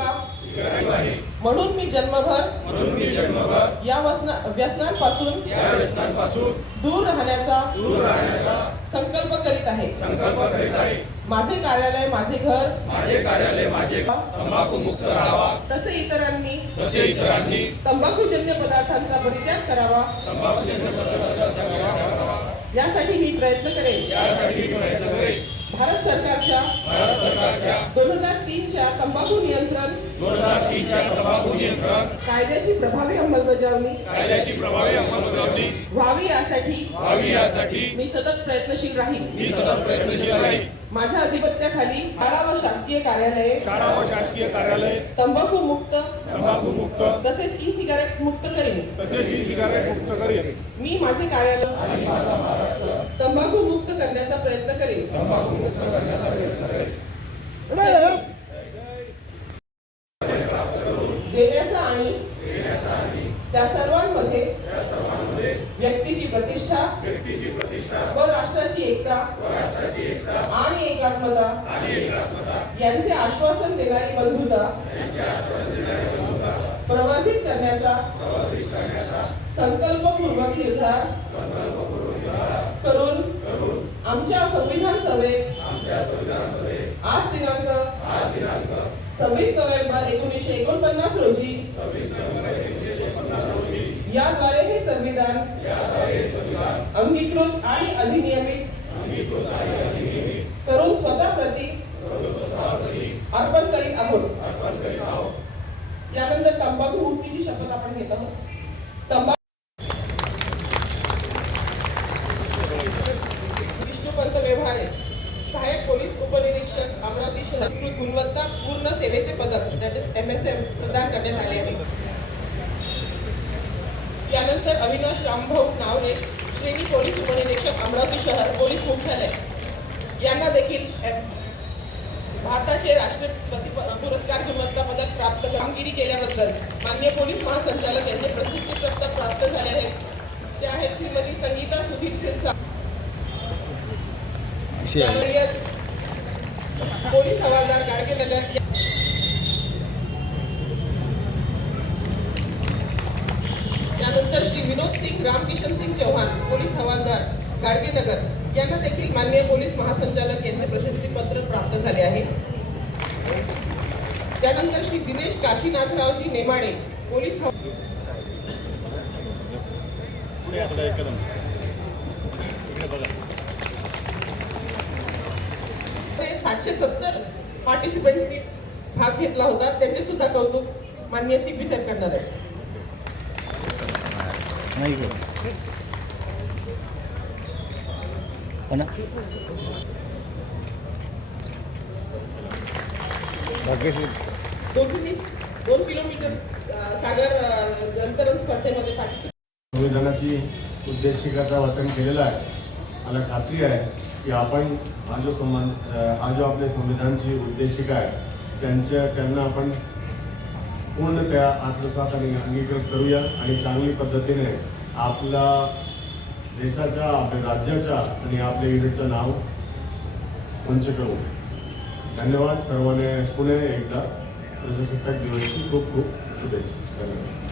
चुका म्हणून मी जन्मभर या व्यसनांपासून दूर राहण्याचा संकल्प करीत आहे. माझे कार्यालय माझे घर तंबाखू मुक्त राहावा. तसे इतरांनी तंबाखूजन्य पदार्थांचा परित्याग करावा. यासाठी मी प्रयत्न करेन. भारत सरकारच्या 2003च्या तंबाखू नियंत्रण कायद्याची प्रभावी अंमलबजावणी व्हावी यासाठी मी सतत प्रयत्नशील राहीन. माझ्या अधिपत्याखाली शाळा व शासकीय कार्यालये तंबाखू मुक्त तसेच ई सिगारेट मुक्त करीन. मी माझे कार्यालय तंबाखू मुक्त करण्याचा प्रयत्न करेन. देण्याचा आणि त्या सर्वांमध्ये व्यक्तीची प्रतिष्ठा व राष्ट्राची एकता आणि एकात्मता यांचे आश्वासन देणारी बंधुता प्रवर्धित करण्याचा संकल्पपूर्वक निर्धार करून आमच्या संविधान सभेत आज दिनांक 26 नोव्हेंबर 1949 रोजी याद्वारे हे संविधान अंगीकृत आणि अधिनियमित करून स्वतः प्रती अर्पण करीत आहोत. यानंतर तंबाखू मुक्तीची शपथ आपण घेत आहोत. विष्णुपंत व्यवहारे, सहाय्यक पोलीस उपनिरीक्षक, अमरावती शहर, गुणवत्ता पूर्ण सेवेचे पदक दॅट इज MSM प्रदान करण्यात आले आहे. यानंतर अविनाश रामभाऊ नावरे, श्रेणी पोलीस उपनिरीक्षक, अमरावती शहर पोलीस मुख्यालय, यांना देखील भारताचे राष्ट्रपती पुरस्कार गुणवत्ता पदक प्राप्त कामगिरी केल्याबद्दल माननीय पोलीस महासंचालक यांचे प्रशस्ती पत्र प्राप्त झाले आहेत. ते आहेत श्रीमती संगीता सुधीर सिरसा, पोलीस हवालदार गाडगेनगर. त्यानंतर श्री विनोद सिंग रामकिशन सिंग चौहान, पोलीस हवालदार गाडगेनगर, यांना देखील माननीय पोलीस महासंचालक यांचे प्रशस्ती पत्र प्राप्त झाले आहे. त्यानंतर श्री दिनेश काशीनाथरावजी नेमाडे, पोलीस 770 पार्टिसिपेंट्सनी भाग घेतला होता. त्यांचे सुद्धा कौतुक माननीय CP साहेब करणार आहे. दोघींनी 2 किलोमीटर सागर अंतरण स्पर्धेमध्ये संविधानाची उद्देशिकाचं वाचन केलेलं आहे. मला खात्री आहे की आपण हा जो आपले संविधानाची उद्देशिका आहे त्यांना आपण पूर्णतः आत्मसात आणि अंगीकृत करूया आणि चांगली पद्धतीने आपला देशाच्या, आपल्या राज्याच्या आणि आपल्या युनिटचं नाव उंच करू. धन्यवाद सर्वांना. पुणे एकदा प्रजासत्ताक दिवसाची खूप खूप शुभेच्छा. धन्यवाद.